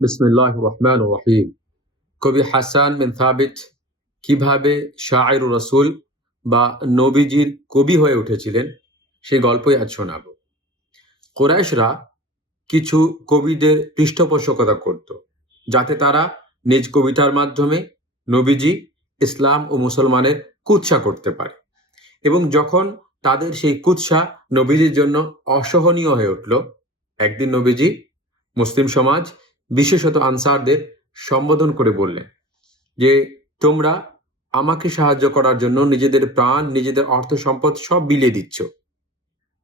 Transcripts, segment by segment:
বিসমিল্লাহির রহমানির রহিম। কবি হাসান বিন সাবিত কিভাবে শায়রুর রাসূল বা নবীজির কবি হয়ে উঠেছিলেন সেই গল্পই আজ শোনাবো। কুরাইশরা কিছু কবিদের পৃষ্ঠপোষকতা করত, যাতে তারা নিজ কবিতার মাধ্যমে নবীজি, ইসলাম ও মুসলমানের কুৎসা করতে পারে। এবং যখন তাদের সেই কুৎসা নবীজির জন্য অসহনীয় হয়ে উঠল, একদিন নবীজি মুসলিম সমাজ, বিশেষত আনসারদের সম্বোধন করে বললেন যে, তোমরা আমাকে সাহায্য করার জন্য নিজেদের প্রাণ, নিজেদের অর্থ সম্পদ সব বিলিয়ে দিচ্ছ,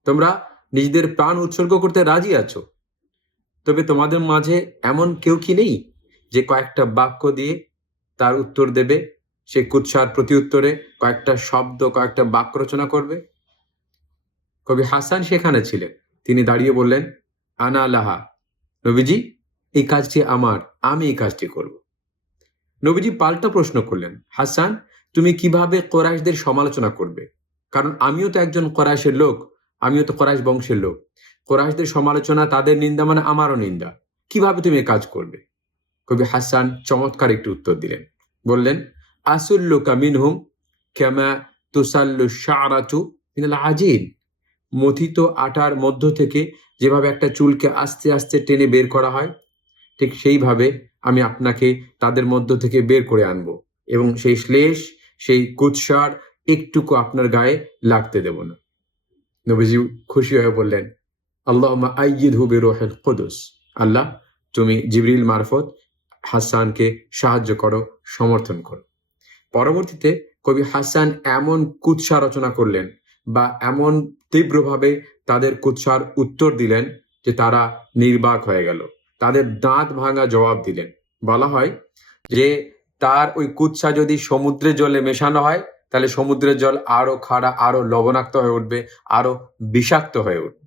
তোমরা নিজেদের প্রাণ উৎসর্গ করতে রাজি আছো, তবে তোমাদের মাঝে এমন কেউ কি নেই যে কয়েকটা বাক্য দিয়ে তার উত্তর দেবে, সেই কুৎসার প্রতি উত্তরে কয়েকটা শব্দ, কয়েকটা বাক্য রচনা করবে? কবি হাসান সেখানে ছিলেন। তিনি দাঁড়িয়ে বললেন, আনা লাহা, নবীজি এই কাজটি আমার, আমি এই কাজটি করব। নবীজি পাল্টা প্রশ্ন করলেন, হাসান তুমি কিভাবে কোরাইশদের সমালোচনা করবে? কারণ আমিও তো একজন কোরাইশের লোক, আমিও তো কোরাইশ বংশের লোক। কোরাইশদের সমালোচনা, তাদের নিন্দা মানে আমারও নিন্দা। কিভাবে তুমি এই কাজ করবে? কবি হাসান চমৎকার একটি উত্তর দিলেন। বললেন, আসুল্লুকা মিনহুম কামা তুসাল্লু শারাতু মিনাল আজিন। মথিত আটার মধ্য থেকে যেভাবে একটা চুলকে আস্তে আস্তে টেনে বের করা হয়, ঠিক সেইভাবে আমি আপনাকে তাদের মধ্য থেকে বের করে আনব, এবং সেই শ্লেষ, সেই কুৎসার একটুকু আপনার গায়ে লাগতে দেব না। নবীজি খুশি হয়ে বললেন, আল্লাহুম্মা আইয়িদহু বিরূহিল কুদুস। আল্লাহ, তুমি জিবরিল মারফত হাসানকে সাহায্য করো, সমর্থন করো। পরবর্তীতে কবি হাসান এমন কুৎসা রচনা করলেন বা এমন তীব্রভাবে তাদের কুৎসার উত্তর দিলেন যে তারা নির্বাক হয়ে গেল, তাদের দাঁত ভাঙা জবাব দিলেন। বলা হয় যে তার ওই কুৎসা যদি সমুদ্রের জলে মেশানো হয়, তাহলে সমুদ্রের জল আরো খাড়া, আরো লবণাক্ত হয়ে উঠবে, আরো বিষাক্ত হয়ে উঠবে।